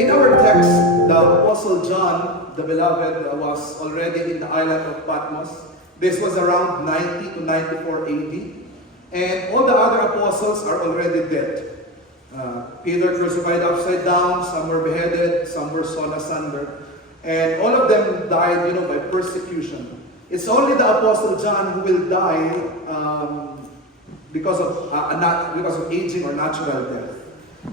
In our text, the Apostle John, the beloved, was already in the island of Patmos. This was around 90 to 94 AD. And all the other apostles are already dead. Peter crucified upside down, some were beheaded, some were sawn asunder. And all of them died, by persecution. It's only the Apostle John who will die because of aging or natural death.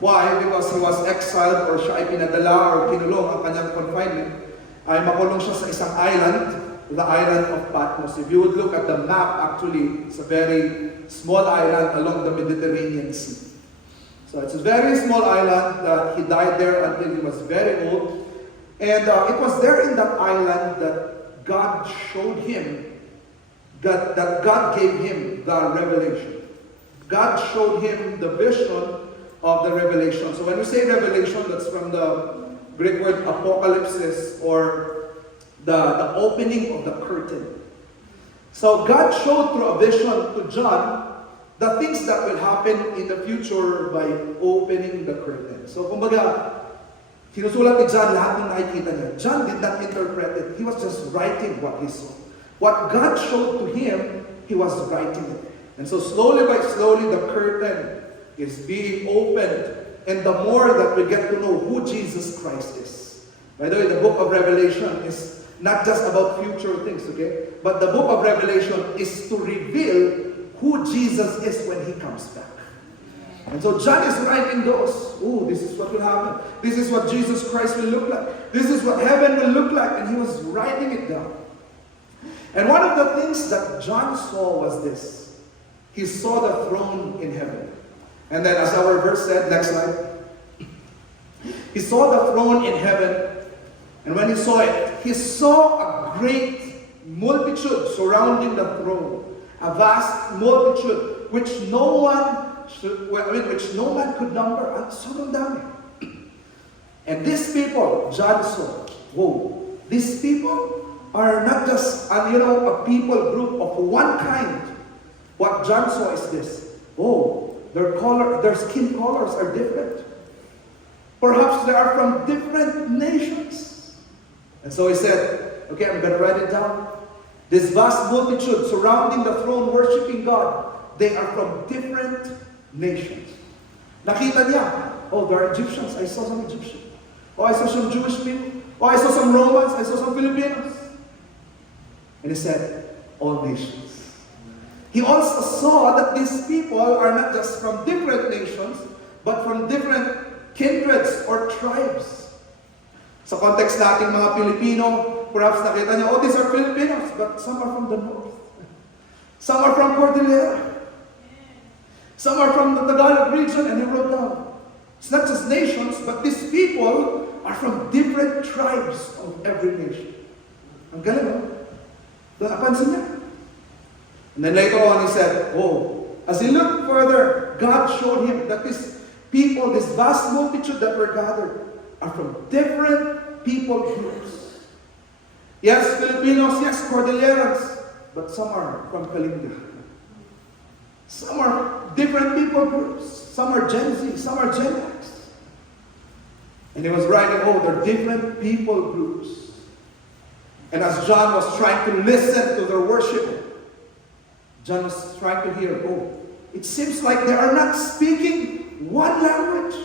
Why? Because he was exiled or siya ay pinadala or kinulong ang kanyang confinement. Ay makulong siya sa isang island, the island of Patmos. If you would look at the map, actually, it's a very small island along the Mediterranean Sea. So it's a very small island that he died there until he was very old. And it was there in that island that God showed him, that God gave him the revelation. God showed him the vision of the revelation. So when we say revelation, that's from the Greek word apocalypsis, or the opening of the curtain. So God showed through a vision to John the things that will happen in the future by opening the curtain. So kumbaga, sinusulat ni John lahat ng nakikita niya. John did not interpret it. He was just writing what he saw. What God showed to him, he was writing it. And so slowly by slowly, the curtain is being opened. And the more that we get to know who Jesus Christ is. By the way, the book of Revelation is not just about future things, okay? But the book of Revelation is to reveal who Jesus is when he comes back. And so John is writing those. Oh, this is what will happen. This is what Jesus Christ will look like. This is what heaven will look like. And he was writing it down. And one of the things that John saw was this. He saw the throne in heaven. And then as our verse said, next slide. He saw the throne in heaven. And when he saw it, he saw a great multitude surrounding the throne. A vast multitude which no man could number. Ang sobrang dami. And these people, John saw, whoa, these people are not just a people group of one kind. What John saw is this. Oh, their skin colors are different. Perhaps they are from different nations. And so he said, okay, I'm going to write it down. This vast multitude surrounding the throne, worshiping God, they are from different nations. Nakita niya, oh, there are Egyptians. I saw some Egyptians. Oh, I saw some Jewish people. Oh, I saw some Romans. I saw some Filipinos. And he said, all nations. He also saw that these people are not just from different nations, but from different kindreds or tribes. Sa context nating mga Pilipino, perhaps nakita niya, oh, these are Filipinos, but some are from the north. Some are from Cordillera. Some are from the Tagalog region, and he wrote down. It's not just nations, but these people are from different tribes of every nation. Ang galing, no? Napansin niya. And then later on he said, oh, as he looked further, God showed him that these people, this vast multitude that were gathered, are from different people groups. Yes, Filipinos, yes, Cordilleras, but some are from Kalinga. Some are different people groups. Some are Gen Z, some are Gen X. And he was writing, oh, they're different people groups. And as John was trying to listen to their worship, John was trying to hear, oh, it seems like they are not speaking one language,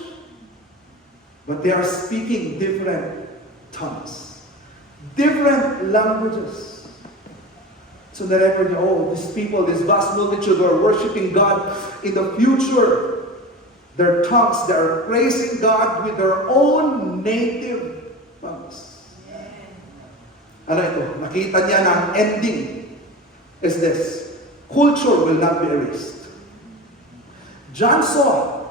but they are speaking different tongues, different languages. So that everybody, oh, these people, this vast multitude who are worshiping God in the future, their tongues, they are praising God with their own native tongues. Ano ito? Nakita niya na ang ending is this. Culture will not be erased. John saw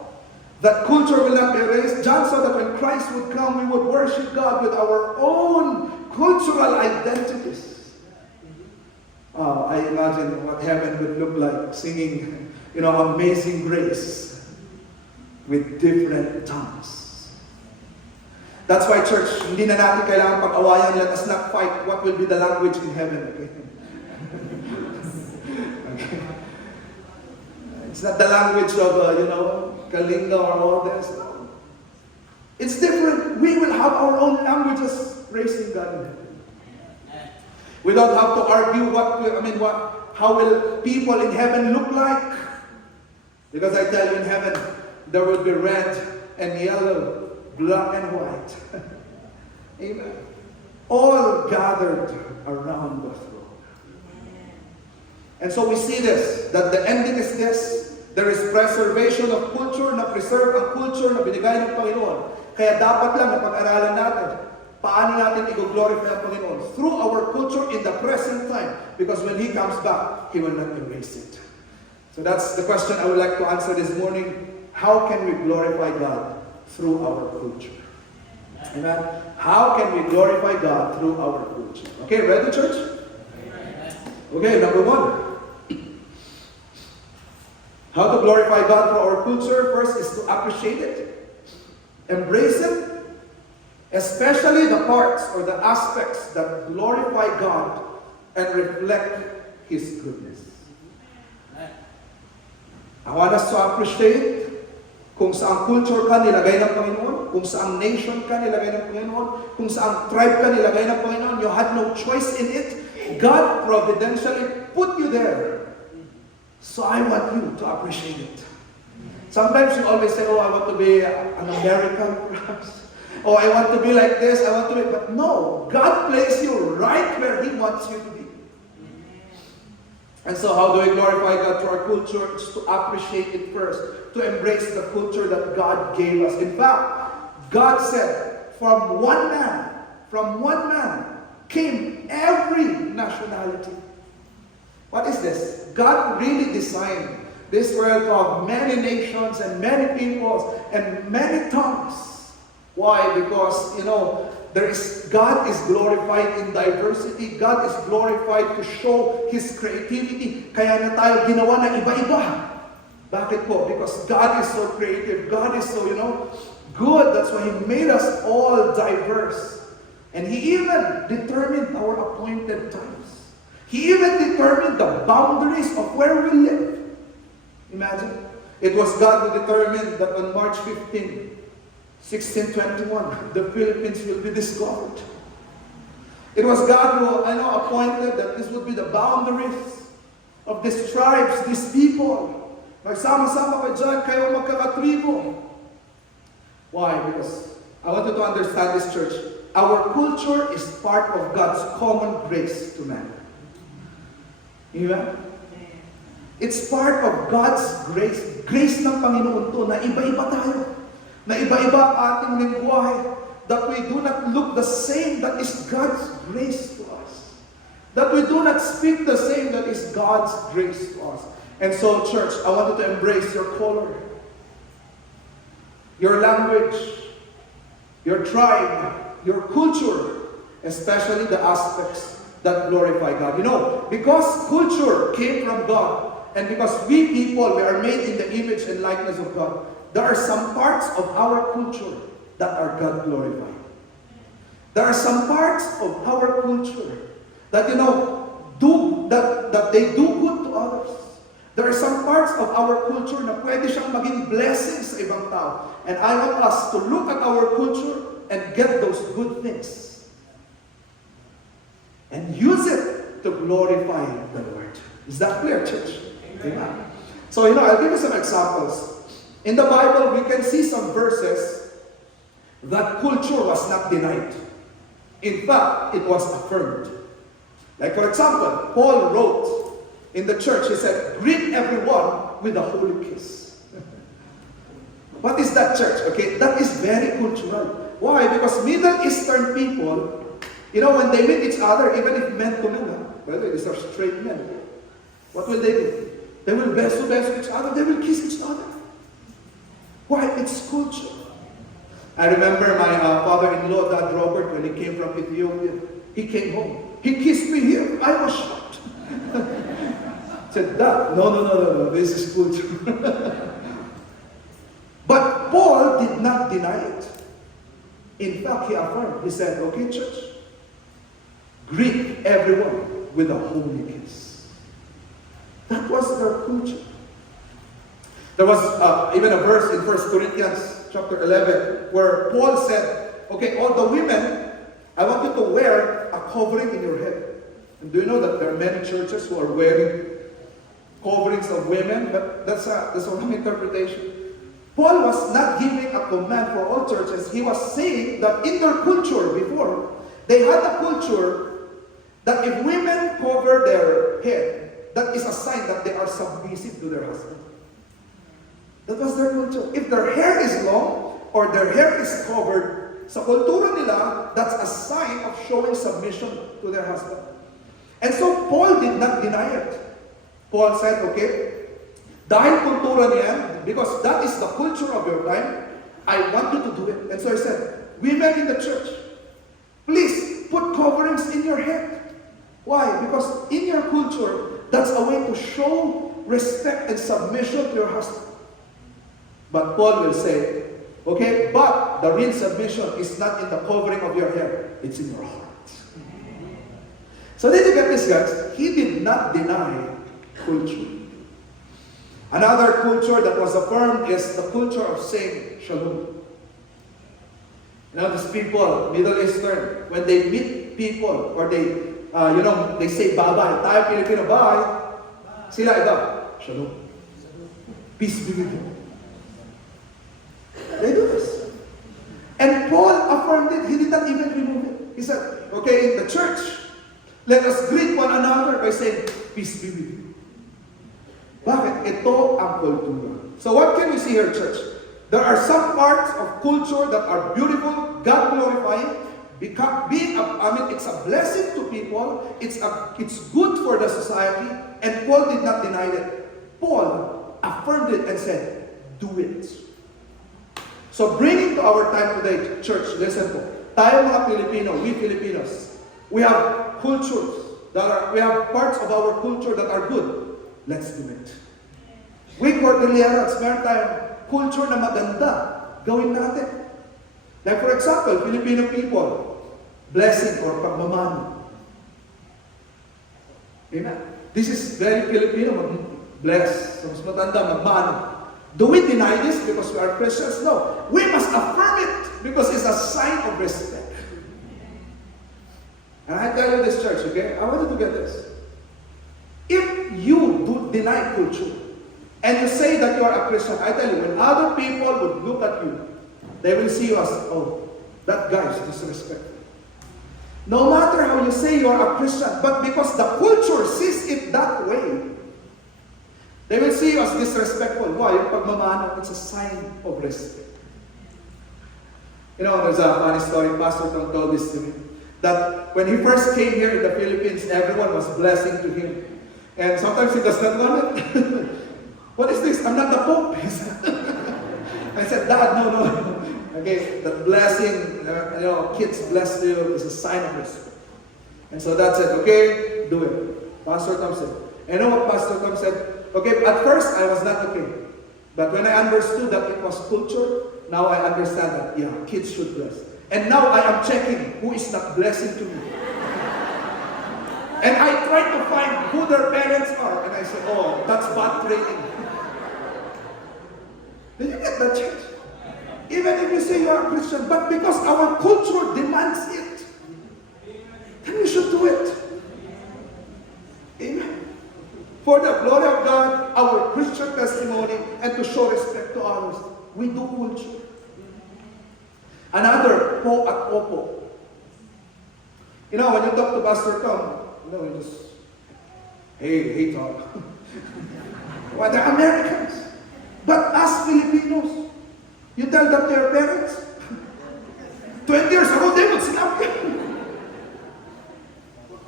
that culture will not be erased. John saw that when Christ would come, we would worship God with our own cultural identities. I imagine what heaven would look like, singing, Amazing Grace with different tongues. That's why, church, hindi na natin kailangan pag-awayan. Let us not fight what will be the language in heaven. Okay? It's not the language of, Kalinga or all this. No. It's different we will have our own languages praising God in heaven. We don't have to argue how will people in heaven look like? Because I tell you, in heaven, there will be red and yellow, black and white. Amen. All gathered around the throne. And so we see this, that the ending is this. There is preservation of culture, na preserve ang culture na binigay ng Panginoon. Kaya dapat lang na pag-aralan natin, paano natin i-glorify ang Panginoon? Through our culture in the present time. Because when He comes back, He will not erase it. So that's the question I would like to answer this morning. How can we glorify God through our culture? Amen? How can we glorify God through our culture? Okay, ready, church? Okay, number one. How to glorify God through our culture? First is to appreciate it, embrace it, especially the parts or the aspects that glorify God and reflect His goodness. I want us to appreciate kung saang culture ka nilagay ng Panginoon, kung saang nation ka nilagay ng Panginoon, kung saang tribe ka nilagay ng Panginoon. You had no choice in it. God providentially put you there. So I want you to appreciate it. Sometimes you always say, oh, I want to be an American, perhaps. Oh, I want to be like this, I want to be... But no, God placed you right where He wants you to be. And so how do we glorify God through our culture? It's to appreciate it first. To embrace the culture that God gave us. In fact, God said, from one man came every nationality. What is this? God really designed this world of many nations and many peoples and many tongues. Why? Because, God is glorified in diversity. God is glorified to show His creativity. Kaya na tayo ginawa na iba-iba. Bakit po? Because God is so creative. God is so, good. That's why He made us all diverse. And He even determined our appointed times. He even determined the boundaries of where we live. Imagine. It was God who determined that on March 15, 1621, the Philippines will be discovered. It was God who appointed that this would be the boundaries of these tribes, these people. Magsama-sama kayo dyan, kayo magkakatribo. Why? Because I want you to understand this, church. Our culture is part of God's common grace to man. Amen? It's part of God's grace. Grace ng Panginoon to na iba-iba tayo. Na iba-iba ang ating lingwahe. That we do not look the same. That is God's grace to us. That we do not speak the same. That is God's grace to us. And so, church, I want you to embrace your color, your language, your tribe, your culture, especially the aspects that glorify God. Because culture came from God, and because we people, we are made in the image and likeness of God, there are some parts of our culture that are God glorified. There are some parts of our culture that, that they do good to others. There are some parts of our culture na pwede siyang maging blessing sa ibang tao. And I want us to look at our culture and get those good things. And use it to glorify the Lord. Is that clear, church? Amen. So, I'll give you some examples. In the Bible, we can see some verses that culture was not denied. In fact, it was affirmed. Like, for example, Paul wrote in the church, he said, greet everyone with a holy kiss. What is that, church? Okay, that is very cultural. Why? Because Middle Eastern people, when they meet each other, even if men to men, by the way, these are straight men, what will they do? They will beso each other, they will kiss each other. Why? It's culture. I remember my father-in-law, Dad Robert, when he came from Ethiopia, he came home. He kissed me here. I was shocked. Said, Dad, no, this is culture. But Paul did not deny it. In fact, he affirmed. He said, okay, church, greet everyone with a holy kiss. That was their culture. There was even a verse in 1 Corinthians chapter 11 where Paul said, okay, all the women, I want you to wear a covering in your head. And do you know that there are many churches who are wearing coverings of women? But that's a wrong interpretation. Paul was not giving a command for all churches. He was saying that in their culture before, they had a culture that if women cover their head, that is a sign that they are submissive to their husband. That was their culture. If their hair is long or their hair is covered, sa kultura nila, that's a sign of showing submission to their husband. And so Paul did not deny it. Paul said, okay, dahil kultura niyan, because that is the culture of your time, I want you to do it. And so he said, women in the church, please put coverings in your head. Why? Because in your culture, that's a way to show respect and submission to your husband. But Paul will say, okay, but the real submission is not in the covering of your hair, it's in your heart. So did you get this, guys? He did not deny culture. Another culture that was affirmed is the culture of saying shalom. Now these people, Middle Eastern, when they meet people or they, they say bye-bye. Tayo Pilipino, bye. Sila iba, shalom. Peace be with you. They do this. And Paul affirmed it. He did not even remove it. He said, okay, in the church, let us greet one another by saying, peace be with you. Bakit? Ito ang kultura. So what can we see here, church? There are some parts of culture that are beautiful, God-glorifying, it's a blessing to people, it's good for the society, and Paul did not deny it. Paul affirmed it and said, do it. So bringing to our time today, church, listen po. Tayo mga Pilipino, we Filipinos, we have cultures we have parts of our culture that are good. Let's do it. We Cordilleras, meron tayong culture na maganda. Gawin natin. Like for example, Filipino people, blessing or pagmamano. Amen. This is very Filipino, bless. So mas matanda, magmano. Do we deny this because we are Christians? No. We must affirm it because it's a sign of respect. And I tell you this, church, okay? I want you to get this. If you do deny culture and you say that you are a Christian, I tell you, when other people would look at you, they will see you as, oh, that guy is disrespectful. No matter how you say you are a Christian, but because the culture sees it that way, they will see you as disrespectful. Why? Yung pagmamano, it's a sign of respect. You know, there's a funny story, Pastor Tom told this to me, that when he first came here in the Philippines, everyone was blessing to him. And sometimes he does not want it. What is this? I'm not the Pope. I said, Dad, no. Okay, the blessing, kids bless you is a sign of respect. And so Dad said, okay, do it. Pastor Tom said. And you know what Pastor Tom said? Okay, at first I was not okay. But when I understood that it was culture, now I understand that, yeah, kids should bless. And now I am checking who is not blessing to me. And I try to find who their parents are. And I say, oh, that's bad training. Did you get that, church? Even if you say you are a Christian, but because our culture demands it, then you should do it. Amen. For the glory of God, our Christian testimony, and to show respect to others, we do culture. Another, po at opo. You know, when you talk to Pastor Tom, you just, hey, Tom. Well, they're Americans. But as Filipinos, you tell that to your parents. 20 years ago, they would sinabi.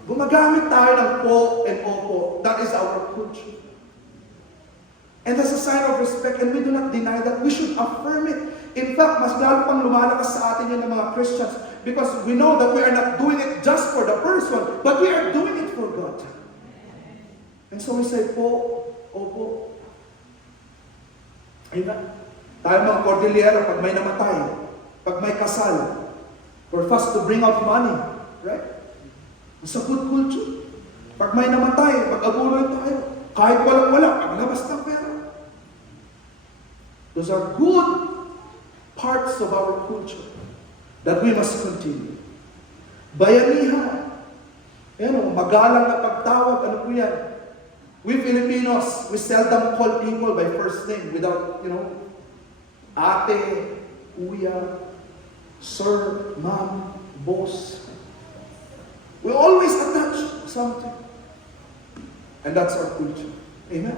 Gumagamit tayo ng po and opo. That is our culture. And that's a sign of respect, and we do not deny that. We should affirm it. In fact, mas lalo pang lumalakas sa atin yun ng mga Christians because we know that we are not doing it just for the person, but we are doing it for God. And so we say, po, opo. Amen. Tayo mga Cordillera, pag may namatay, pag may kasal, we're fast to bring out money. Right? It's a good culture. Pag may namatay, pag-abuloy tayo, kahit walang-wala, paglabas ng pera. Those are good parts of our culture. that we must continue. Bayanihan. Magalang na pagtawag, ano po yan? We Filipinos, we seldom call people by first name without, ate, kuya, sir, ma'am, boss. We always attach something. And that's our culture. Amen.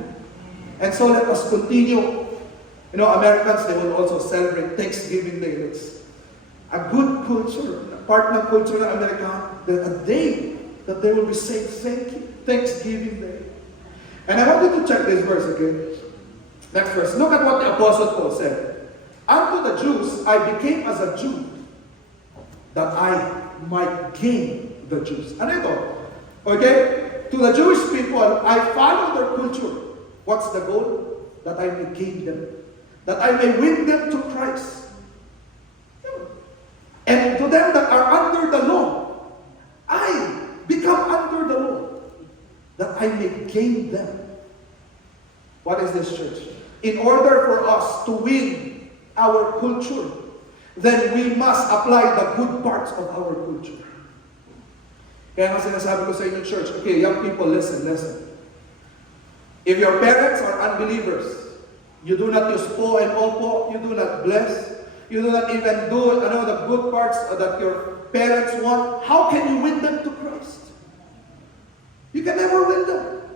And so let us continue. Americans, they will also celebrate Thanksgiving Day. It's a good culture, a part ng culture ng America, that a day that they will be saying thank you, Thanksgiving Day. And I want you to check this verse, okay? Next verse. Look at what the Apostle Paul said. Unto the Jews, I became as a Jew, that I might gain the Jews. Ano ito? Okay? To the Jewish people, I follow their culture. What's the goal? That I may gain them. That I may win them to Christ. And to them that are under the law, I become under the law. That I may gain them. What is this, church? In order for us to win our culture, then we must apply the good parts of our culture. Kaya nga sinasabi ko sa inyo, church, okay, young people, listen. If your parents are unbelievers, you do not use po and opo, you do not bless, you do not even do the good parts that your parents want, how can you win them to Christ? You can never win them.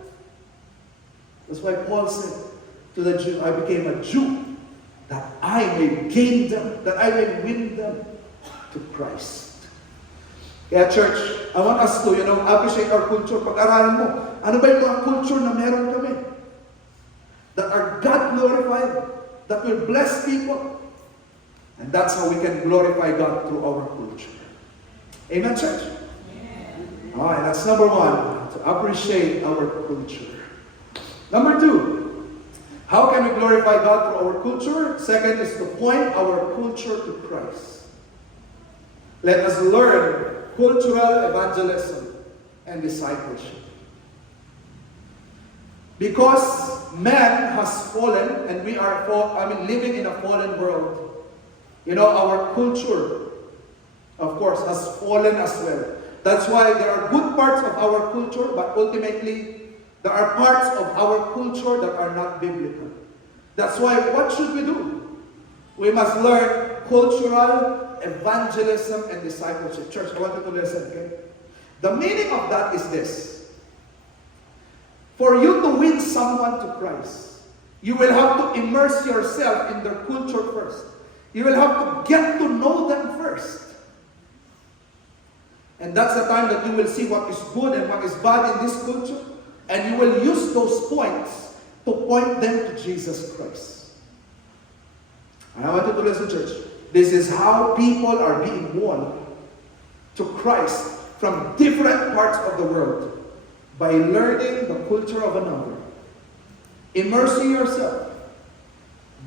That's why Paul said to the Jew, I became a Jew, that I may gain them, that I may win them to Christ. Kaya church, I want us to, appreciate our culture. Pag-aralan mo, ano ba yung mga culture na meron kami? That are God-glorified, that will bless people. And that's how we can glorify God through our culture. Amen, church? Yeah. All right, that's number one, to appreciate our culture. Number two, how can we glorify God through our culture? Second is to point our culture to Christ. Let us learn cultural evangelism and discipleship. Because man has fallen and we are living in a fallen world. Our culture, of course, has fallen as well. That's why there are good parts of our culture, but ultimately, there are parts of our culture that are not biblical. That's why, what should we do? We must learn cultural evangelism and discipleship. Church, I want you to listen, okay? The meaning of that is this. For you to win someone to Christ, you will have to immerse yourself in their culture first. You will have to get to know them first. And that's the time that you will see what is good and what is bad in this culture. And you will use those points to point them to Jesus Christ. And I want you to listen, church. This is how people are being won to Christ from different parts of the world. By learning the culture of another. Immersing yourself.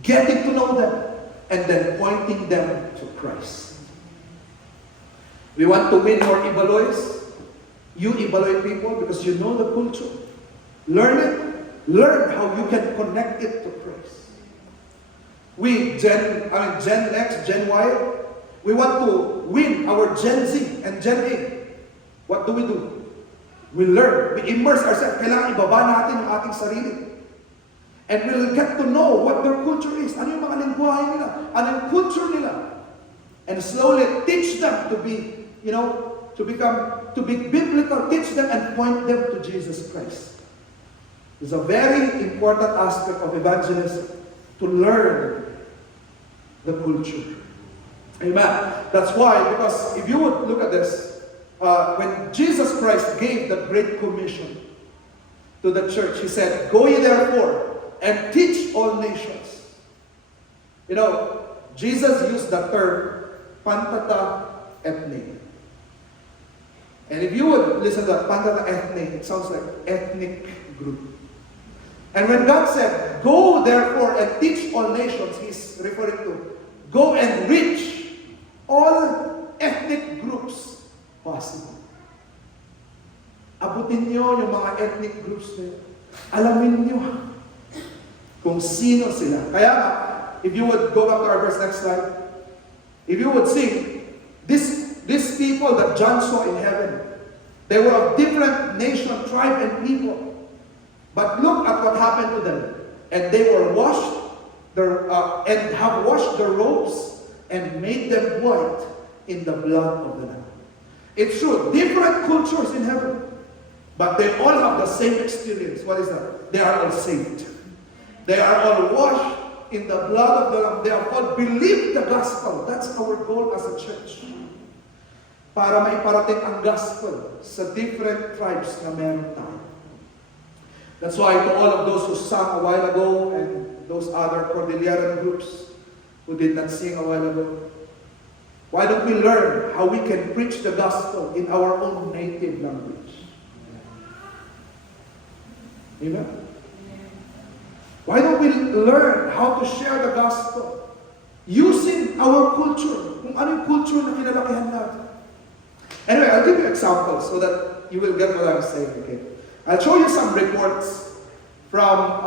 Getting to know them. And then pointing them to Christ. We want to win more Ibaloys. You Ibaloy people, because you know the culture. Learn it. Learn how you can connect it to Christ. We, Gen X, Gen Y, we want to win our Gen Z and Gen A. What do? We learn. We immerse ourselves. Kailangan ibaba natin ang ating sarili. And we'll get to know what their culture is. Ano yung mga lingwahe nila? Ano yung culture nila? And slowly teach them to be, to be biblical. Teach them and point them to Jesus Christ. It's a very important aspect of evangelism. To learn the culture. Amen. That's why, because if you would look at this, when Jesus Christ gave the Great Commission to the church, He said, "Go ye therefore and teach all nations." Jesus used the term pantata ethne. And if you would listen to that, pantata ethne, it sounds like ethnic group. And when God said, "Go therefore and teach all nations," He's referring to go and reach all ethnic groups possible. Abutin nyo yung mga ethnic groups na yun. Alamin nyo kung sino sila. Kaya if you would go back to our verse, next slide. If you would sing, These people that John saw in heaven, they were of different nation, tribe, and people. But look at what happened to them. And they were washed, and have washed their robes and made them white in the blood of the Lamb. It's true, different cultures in heaven, but they all have the same experience. What is that? They are all saved. They are all washed in the blood of the Lamb. They are all believe the gospel. That's our goal as a church. Para maiparating ang gospel sa different tribes na meron tayo. That's why to all of those who sang a while ago and those other Cordilleran groups who did not sing a while ago, why don't we learn how we can preach the gospel in our own native language? Amen? Why don't we learn how to share the gospel using our culture? Kung ano yung culture na kinalakihan natin. Anyway, I'll give you examples so that you will get what I'm saying, okay? I'll show you some reports from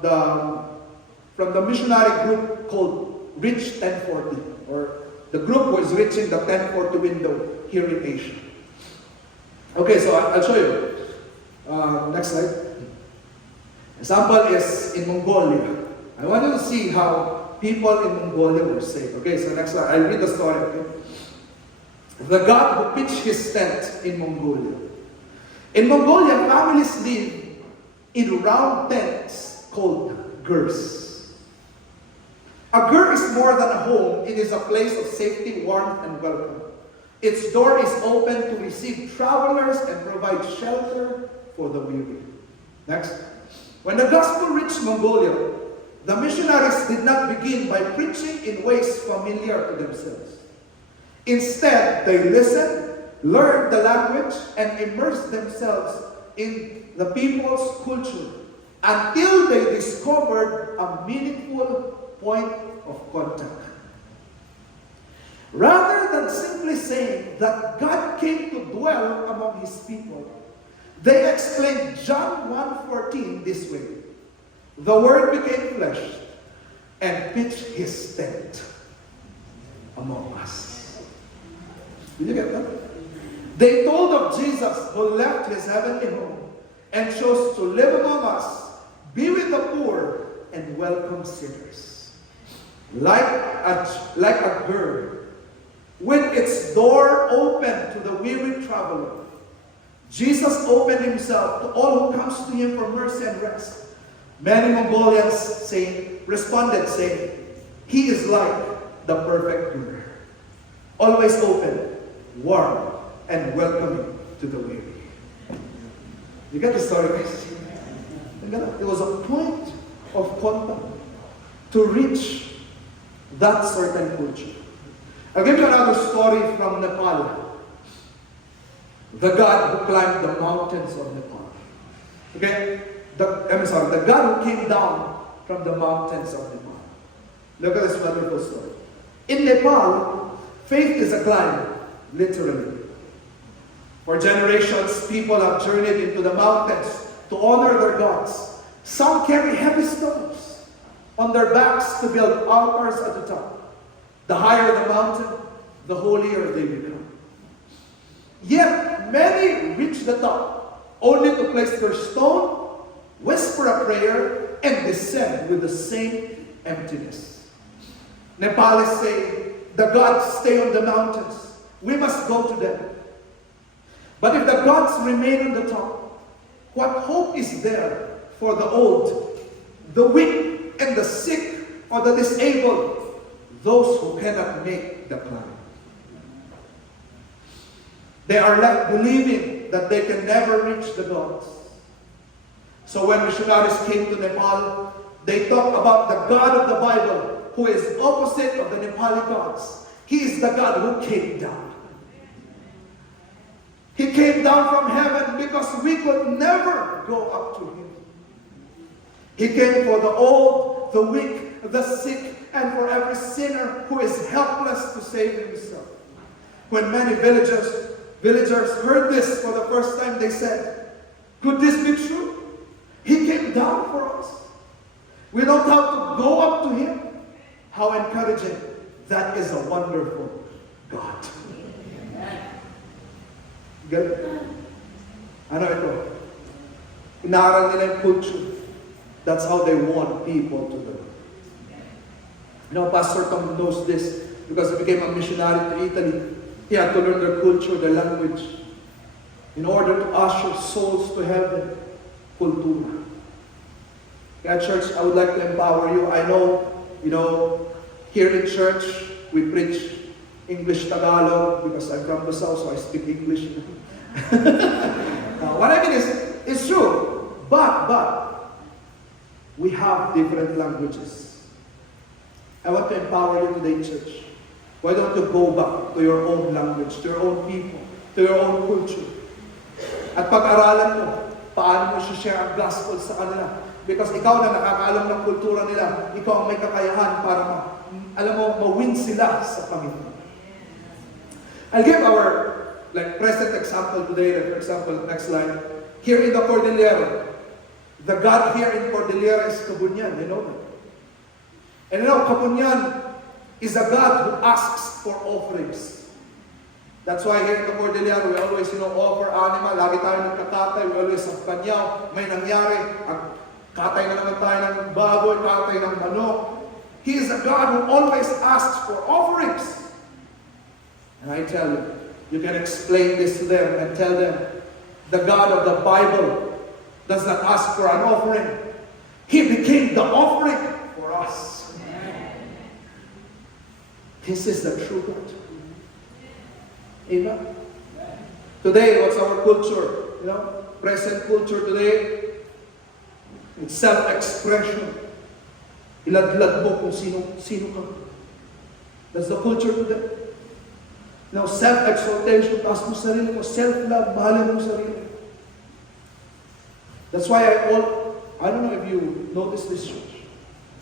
the missionary group called Reach 1040, or the group who is reaching the 1040 window here in Asia. Okay, so I'll show you. Next slide. Example is in Mongolia. I want you to see how people in Mongolia were saved. Okay, so next slide. I'll read the story, okay? The God who pitched his tent in Mongolia. In Mongolia, families live in round tents called gurs. A gur is more than a home. It is a place of safety, warmth, and welcome. Its door is open to receive travelers and provide shelter for the weary. Next. When the gospel reached Mongolia, the missionaries did not begin by preaching in ways familiar to themselves. Instead, they listened, learned the language, and immersed themselves in the people's culture until they discovered a meaningful point of contact. Rather than simply saying that God came to dwell among his people, they explained John 1:14 this way: the Word became flesh and pitched his tent among us. Did you get that? They told of Jesus who left his heavenly home and chose to live among us, be with the poor, and welcome sinners. Like a bird, with its door open to the weary traveler, Jesus opened himself to all who comes to him for mercy and rest. Many Mongolians responded saying, he is like the perfect bird, always open, warm, and welcoming to the weary. You get the story, guys? It was a point of contact to reach that certain culture. I'll give you another story from Nepal. The God who climbed the mountains of Nepal. Okay? The God who came down from the mountains of Nepal. Look at this wonderful story. In Nepal, faith is a climb. Literally. For generations, people have journeyed into the mountains to honor their gods. Some carry heavy stones on their backs to build altars at the top. The higher the mountain, the holier they become. Yet, many reach the top only to place their stone, whisper a prayer, and descend with the same emptiness. Nepalis say, the gods stay on the mountains. We must go to them. But if the gods remain on the top, what hope is there for the old, the weak, and the sick, or the disabled, those who cannot make the climb? They are left believing that they can never reach the gods. So when missionaries came to Nepal, they talk about the God of the Bible, who is opposite of the Nepali gods. He is the God who came down. He came down from heaven because we could never go up to him. He came for the old, the weak, the sick, and for every sinner who is helpless to save himself. When many villagers heard this for the first time, they said, could this be true? He came down for us. We don't have to go up to him. How encouraging. That is a wonderful God. Ganun. Ano ito? Inaaral nila yung culture. That's how they want people to live. You know, Pastor Tom knows this because he became a missionary to Italy. He had to learn their culture, their language, in order to usher souls to heaven. Kultura. Kaya church, I would like to empower you. I know, here in church, we preach English Tagalog because I'm from the South, so I speak English. What I mean is, it's true. But, we have different languages. I want to empower you today, church. Why don't you go back to your own language, to your own people, to your own culture? At pag-aralan mo, paano mo share ang gospel sa kanila? Because ikaw na nakakaalam ng kultura nila, ikaw ang may kakayahan para ma-win sila sa Panginoon. I'll give our present example today. For example, next slide. Here in the Cordillera, the God here in Cordillera is Kabunyan. You know that? And Kabunyan is a God who asks for offerings. That's why here in the Cordillera, we always, offer animal. Lagi tayo nagkakatay. We always sa panyaw. May nangyari. Katay na naman tayo ng baboy, katay ng manok. He is a God who always asks for offerings. And I tell you, you can explain this to them and tell them, the God of the Bible does not ask for an offering. He became the offering for us. This is the true God. Amen. Today, what's our culture? Present culture today, it's self-expression. Iladlad mo kung sino ka. That's the culture today. Now, self-exaltation, taas mo sarili mo, self-love, mahalin mo sarili. That's why I don't know if you notice this, church.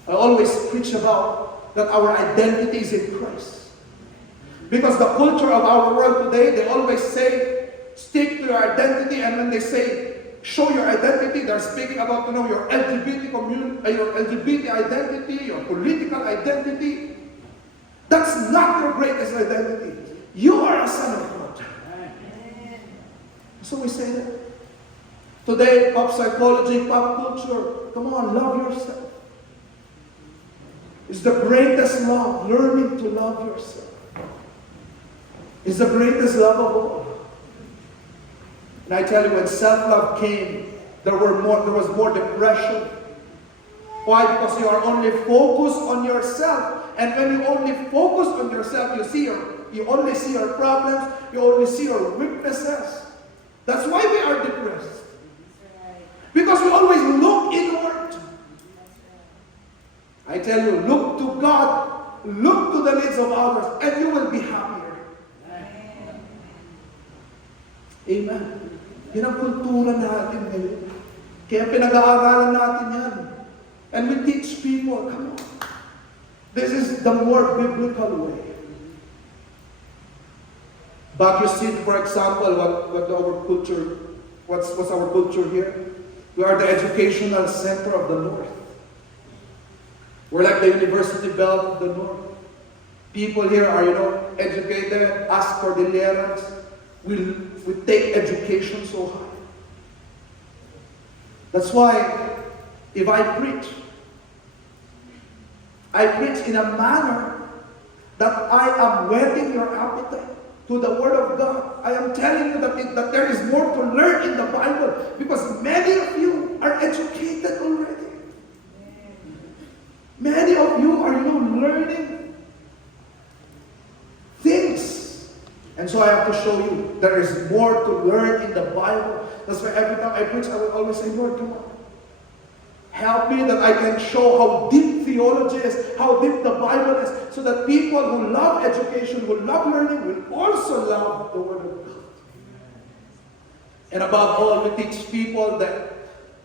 I always preach about that our identity is in Christ. Because the culture of our world today, they always say, stick to your identity, and when they say, show your identity, they're speaking about, your LGBT community, your LGBT identity, your political identity. That's not your greatest identity. You are a son of God. So we say that. Today, pop psychology, pop culture, come on, love yourself. It's the greatest love, learning to love yourself. It's the greatest love of all. And I tell you, when self-love came, there was more depression. Why? Because you are only focused on yourself. And when you only focus on yourself, you only see your problems, you only see your weaknesses. That's why we are depressed. Because we always look inward. I tell you, look to God, look to the needs of others, and you will be happier. Amen. Yan ang kultura natin ngayon. Kaya pinag-aaralan natin yan. And we teach people, come on. This is the more biblical way. Baguio City, for example, what our culture, what's our culture here? We are the educational center of the North. We're like the university belt of the North. People here are, educated, as Cordilleras. We take education so high. That's why, if I preach in a manner that I am whetting your appetite to the Word of God. I am telling you that there is more to learn in the Bible because many of you are educated already. Many of you are learning things. And so I have to show you there is more to learn in the Bible. That's why every time I preach, I will always say, Lord, come on. Help me that I can show how deep theology is, how deep the Bible is, so that people who love education, who love learning, will also love the Word of God. And above all, we teach people that,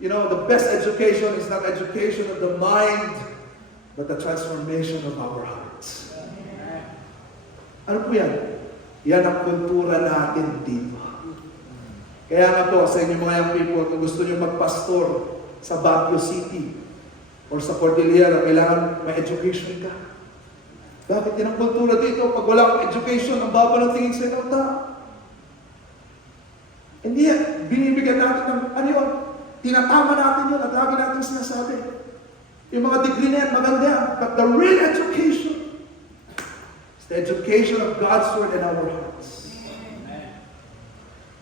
the best education is not education of the mind, but the transformation of our hearts. Ano po yan? Yan ang kultura natin dito. Kaya nga po, sa inyo mga young people, kung gusto nyo magpastor sa Baguio City or sa Cordillera, kailangan may education ka. Bakit yan ang kultura dito? Pag wala kang education, ang baba ng tingin sa ibang tao. Hindi yan. Binibigyan natin ng, ano yun? Tinatama natin yun at lagi natin sinasabi. Yung mga degree na yan, maganda yan. But the real education is the education of God's Word in our hearts.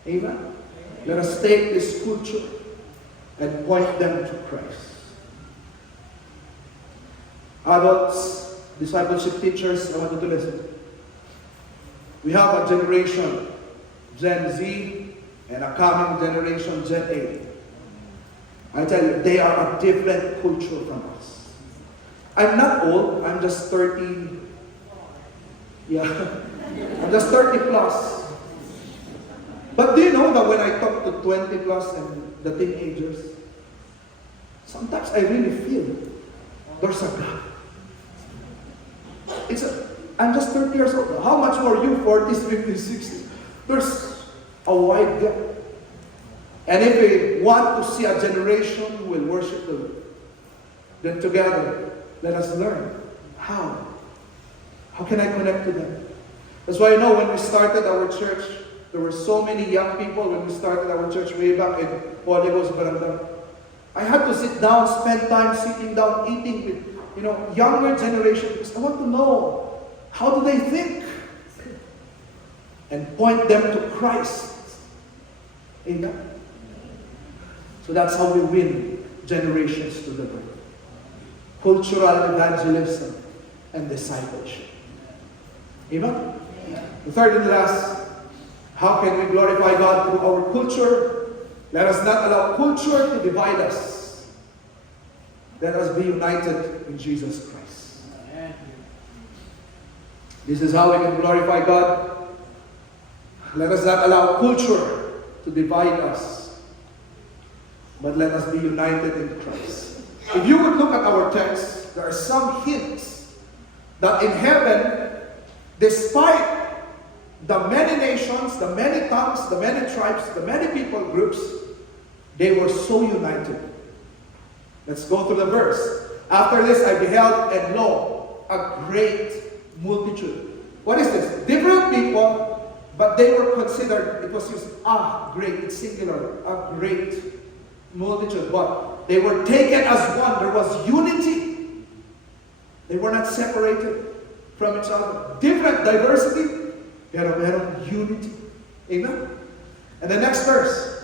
Amen? Let us take this culture and point them to Christ. Adults, discipleship teachers, I want you to listen. We have a generation, Gen Z, and a coming generation, Gen A. I tell you, they are a different culture from us. I'm not old, I'm just 30. Yeah, I'm just 30 plus. But do you know that when I talk to 20 plus and the teenagers, sometimes I really feel there's a gap. I'm just 30 years old. How much more you, 40s, 50s, 60s? There's a wide gap. And if we want to see a generation who will worship the Lord, then together, let us learn how. How can I connect to them? That's why I know when we started our church, there were so many young people when we started our church way back in Holy Ghost Barangay. I had to sit down, spend time sitting down, eating with younger generation because I want to know how do they think and point them to Christ. Amen. So that's how we win generations to the Lord. Cultural evangelism and discipleship. Amen? The third and last, how can we glorify God through our culture? Let us not allow culture to divide us. Let us be united in Jesus Christ. This is how we can glorify God. Let us not allow culture to divide us, but let us be united in Christ. If you would look at our text, there are some hints that in heaven, despite the many nations, the many tongues, the many tribes, the many people groups, they were so united. Let's go through the verse. After this I beheld, and lo, a great multitude. What is this? Different people, but they were considered, it was used, great, it's singular, a great multitude. But they were taken as one. There was unity. They were not separated from each other. Different diversity, pero unity. Amen? And the next verse.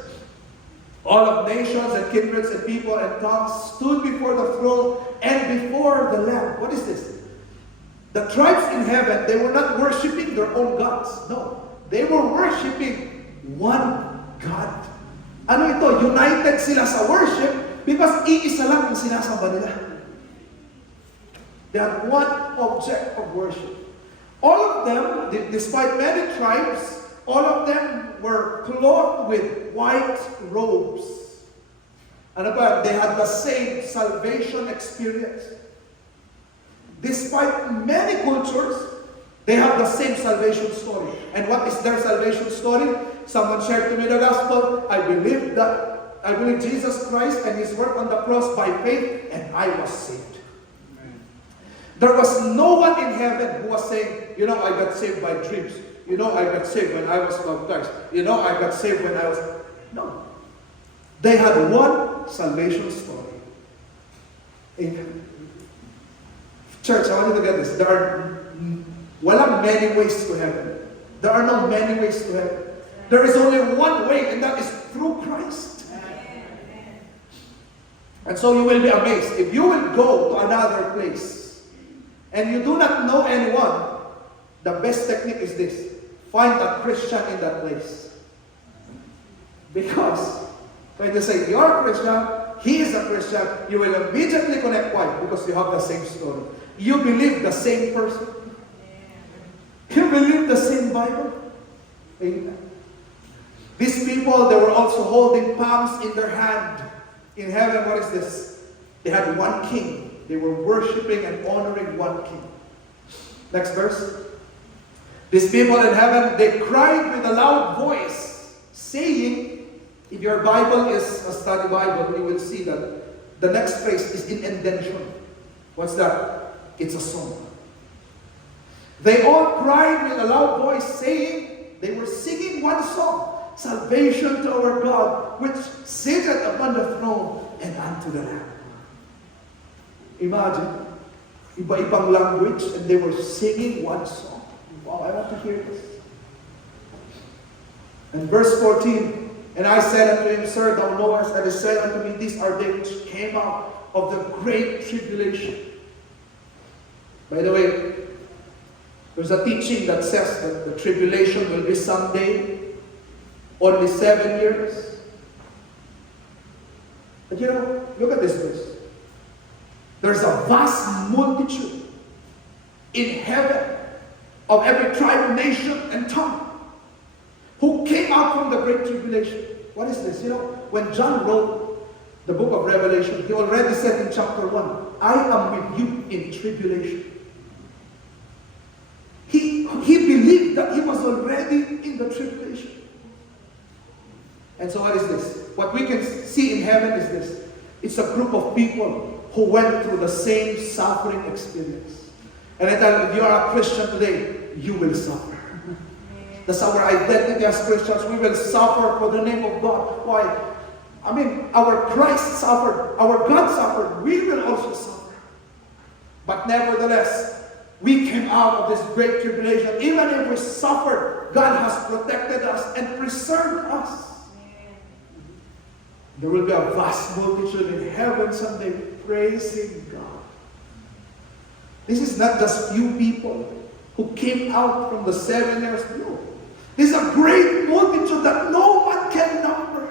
All of nations and kindreds and people and tongues stood before the throne and before the Lamb. What is this? The tribes in heaven, they were not worshiping their own gods. No. They were worshiping one God. Ano ito? United sila sa worship because iisa lang ang sinasamba nila. They had one object of worship. All of them, despite many tribes, all of them were clothed with white robes. Ano ba? They had the same salvation experience. Despite many cultures, they have the same salvation story. And what is their salvation story? Someone shared to me the gospel. I believe Jesus Christ and His work on the cross by faith, and I was saved. Amen. There was no one in heaven who was saying, I got saved by dreams. I got saved when I was baptized. I got saved when I was... No. They had one salvation story. Amen. Church, I want you to get this. There are many ways to heaven. There are no many ways to heaven. There is only one way, and that is through Christ. And so you will be amazed. If you will go to another place, and you do not know anyone, the best technique is this. Find a Christian in that place. Because when you say you're a Christian, he is a Christian, you will immediately connect. Why? Because you have the same story. You believe the same person. You believe the same Bible. Amen. These people, they were also holding palms in their hand. In heaven, what is this? They had one king. They were worshiping and honoring one king. Next verse. These people in heaven, they cried with a loud voice, saying, if your Bible is a study Bible, you will see that the next phrase is in indentation. What's that? It's a song. They all cried with a loud voice, saying, they were singing one song, salvation to our God, which sitteth upon the throne and unto the Lamb. Imagine, iba-ibang language, and they were singing one song. Wow, I want to hear this. And verse 14, and I said unto him, Sir, thou knowest, and he said unto me, these are they which came out of the great tribulation. By the way, there's a teaching that says that the tribulation will be someday, only 7 years. But you know, look at this verse. There's a vast multitude in heaven of every tribe, nation, and tongue who came out from the great tribulation. What is this? You know, when John wrote the book of Revelation, he already said in chapter 1, I am with you in tribulation. He believed that he was already in the tribulation. And so what is this? What we can see in heaven is this. It's a group of people who went through the same suffering experience. And I tell you, if you are a Christian today, you will suffer. That's our identity as Christians. We will suffer for the name of God. Why? I mean, our Christ suffered. Our God suffered. We will also suffer. But nevertheless, we came out of this great tribulation. Even if we suffered, God has protected us and preserved us. There will be a vast multitude in heaven someday praising God. This is not just few people who came out from the 7 years. No. This is a great multitude that no one can number,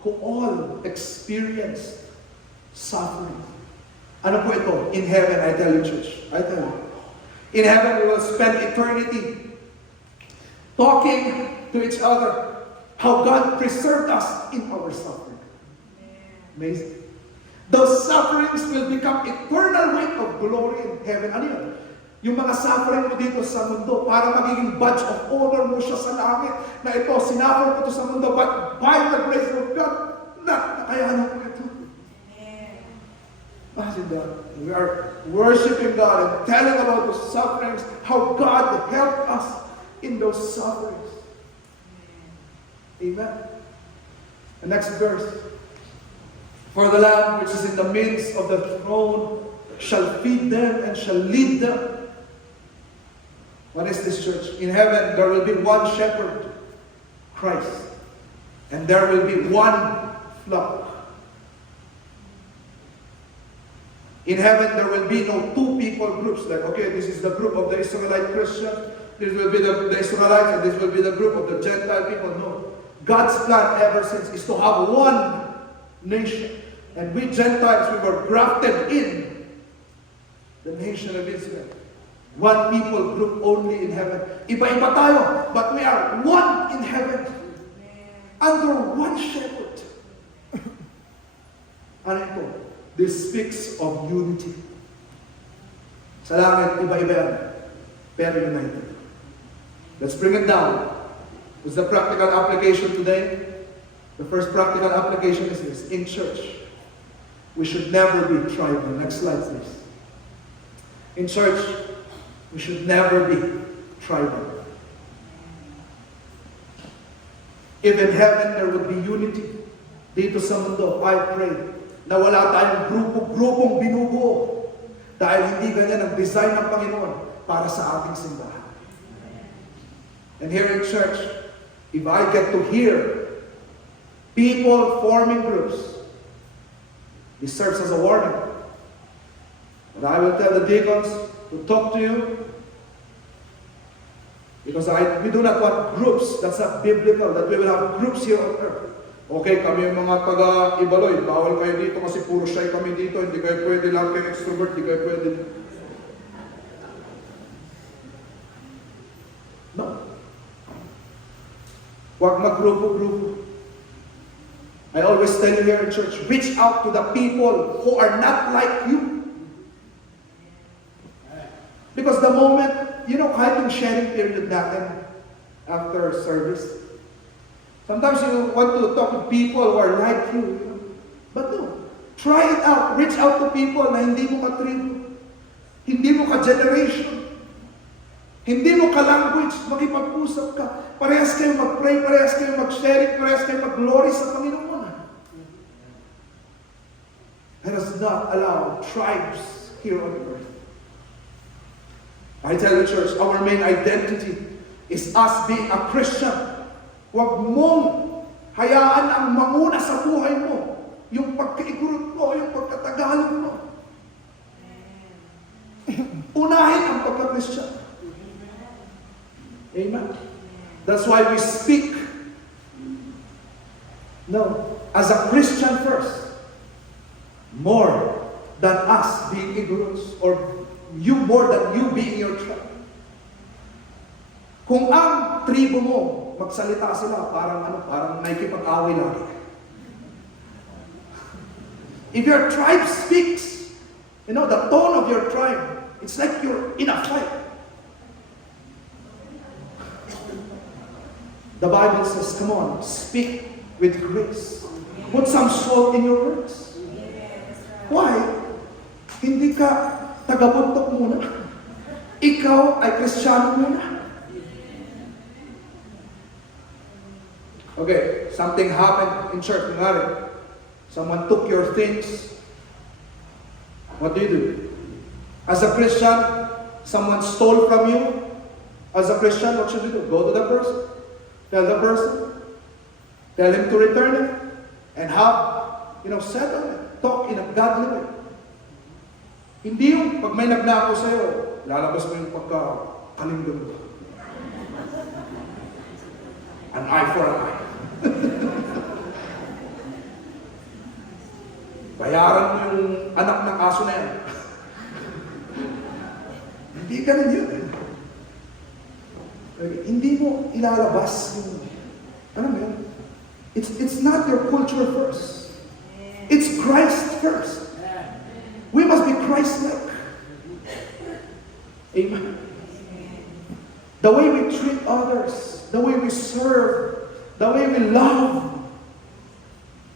who all experienced suffering. Ano po ito? In heaven, I tell you, church. I tell you. In heaven, we will spend eternity talking to each other how God preserved us in our suffering. Amazing. Those sufferings will become eternal weight of glory in heaven. Ano yun? Yung mga suffering mo dito sa mundo, para magiging badge of honor mo siya sa langit, na ito, sinaffer ko ito sa mundo, but by the grace of God, nakayanan ko ito. Imagine that. We are worshiping God and telling about those sufferings, how God helped us in those sufferings. Amen. The next verse. For the Lamb which is in the midst of the throne shall feed them and shall lead them. What is this, church? In heaven there will be one shepherd, Christ. And there will be one flock. In heaven there will be no two people groups. Like, okay, this is the group of the Israelite Christians. This will be the Israelites, and this will be the group of the Gentile people. No. God's plan ever since is to have one nation. And we Gentiles, we were grafted in the nation of Israel. One people group only in heaven. Iba-iba tayo, but we are one in heaven. Under one shepherd. Ano ito? This speaks of unity. Sa langit, iba-iba yan. Pero united. Let's bring it down. What's the practical application today? The first practical application is this. In church, we should never be tribal. Next slide, please. In church, we should never be tribal. If in heaven there would be unity, dito sa mundo, I pray na wala tayong grupo-grupong binubuo dahil hindi ganyan ang design ng Panginoon para sa ating simbahan. And here in church, if I get to hear people forming groups, this serves as a warning. But I will tell the deacons to talk to you, because we do not want groups. That's not biblical, that we will have groups here on earth. Okay, kami yung mga taga-Ibaloy, bawal kayo dito kasi puro shy kami dito, hindi kayo pwede lang kayo extrovert, hindi kayo pwede. No. Huwag mag-grupo-grupo. I always tell you here in church, reach out to the people who are not like you. Because the moment, you know, kahit yung sharing period natin after service, sometimes you want to talk to people who are like you, you know? But no, try it out. Reach out to people na hindi mo ka-tribo, hindi mo ka-generation. Hindi mo ka-language, makipag-usap ka. Parehas kayo mag-pray, parehas kayo mag-sharing, parehas kayo mag-glory sa Panginoon. Let us not allow tribes here on earth. I tell the church, our main identity is us being a Christian. Huwag mong hayaan ang manguna sa buhay mo. Yung pagkaigurot mo, yung pagkatagalog mo. Unahin ang pagka-Christian. Amen. That's why we speak. No, as a Christian first. More than us being ignorant, or you more than you being your tribe. Kung ang tribo mo, magsalita sila, parang nakikipag-away lagi. If your tribe speaks, the tone of your tribe, it's like you're in a fight. The Bible says, come on, speak with grace. Put some salt in your words. Why? Hindi ka tagabuntok muna. Ikaw ay Kristiyano muna. Okay, something happened in church. Someone took your things. What do? As a Christian, someone stole from you. As a Christian, what should you do? Go to the person. Tell the person. Tell him to return it. And have, settle it. Talk in a godly way. Hindi yung pag may nagnako sa'yo, lalabas mo yung pagka-kalingdong mo. An eye for an eye. Bayaran mo yung anak ng aso na yan. Hindi ganun yun. Hindi mo ilalabas yung, yun? It's not your culture first. It's Christ first. We must be Christ-like. Amen. The way we treat others, the way we serve, the way we love,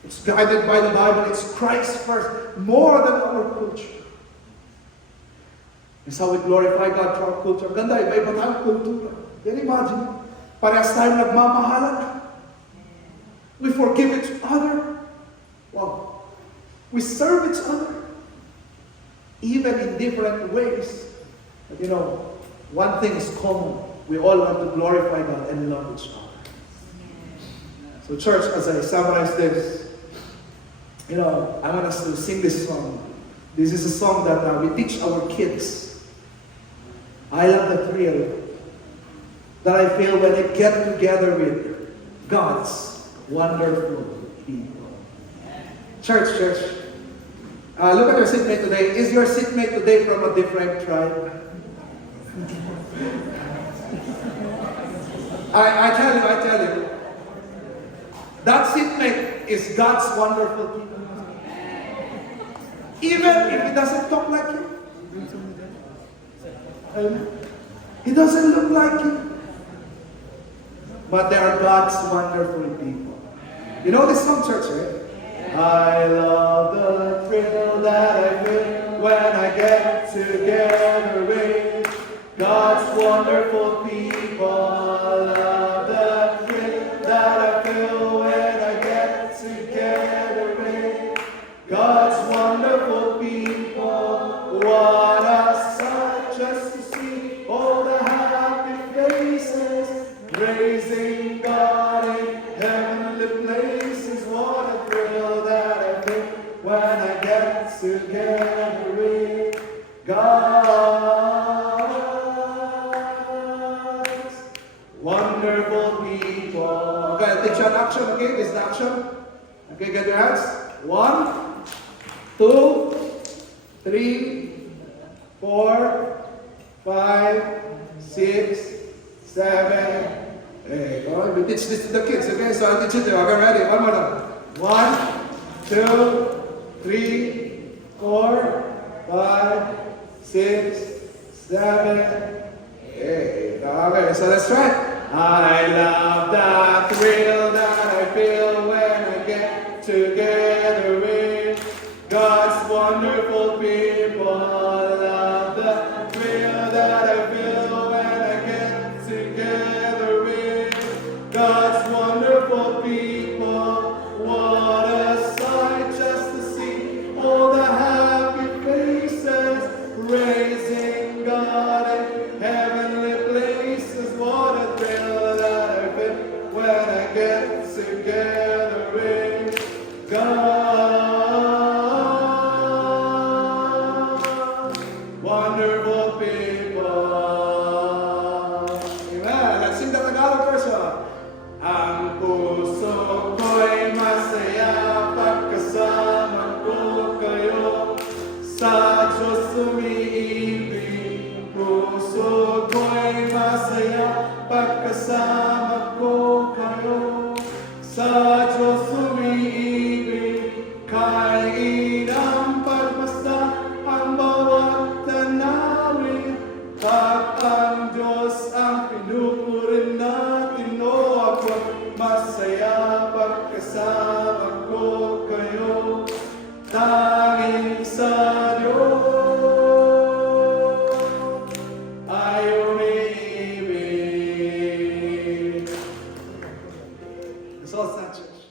it's guided by the Bible. It's Christ first, more than our culture. It's how we glorify God through our culture. Ganda, iba-iba tayong kultura. Can you imagine? Parehas tayong nagmamahalan. We forgive each other. Wow. We serve each other, even in different ways. But one thing is common. We all want to glorify God and love each other. So church, as I summarize this, I want us to sing this song. This is a song that we teach our kids. I love the thrill that I feel when I get together with God's wonderful people. Church. Look at your seatmate today. Is your seatmate today from a different tribe? I tell you. That seatmate is God's wonderful people. Even if he doesn't talk like you. He doesn't look like you. But they are God's wonderful people. You know this song, church, right? I love the thrill that I feel when I get together with God's wonderful people. I love the thrill that I feel when I get together with God's wonderful people. What a sight just to see all the happy faces praising God in heavenly places. What a thrill that I feel when I get together with God's wonderful people. Okay, attention, action. Okay, this is the action. Okay, get your hands. 1, 2, 3, 4, 5, 6, 7, 8. Oh, we teach this to the kids. Okay, so I'll teach it to you. Okay, ready? One more time. 1, 2, 3, 4, 5, 6, 7, 8. Okay, so let's try. I love the thrill that I feel when I get together with God's wonderful people. I love the thrill that I feel when I puso ko'y masaya pagkasama ko kayo. Sa Diyos umiibig, kain ang pagpasta ang bawat tanawin. Pag ang Diyos ang pinupurin natin, o ako'y masaya pagkasama ko kayo. Tanging sa Diyos ay umiibig. It's all such.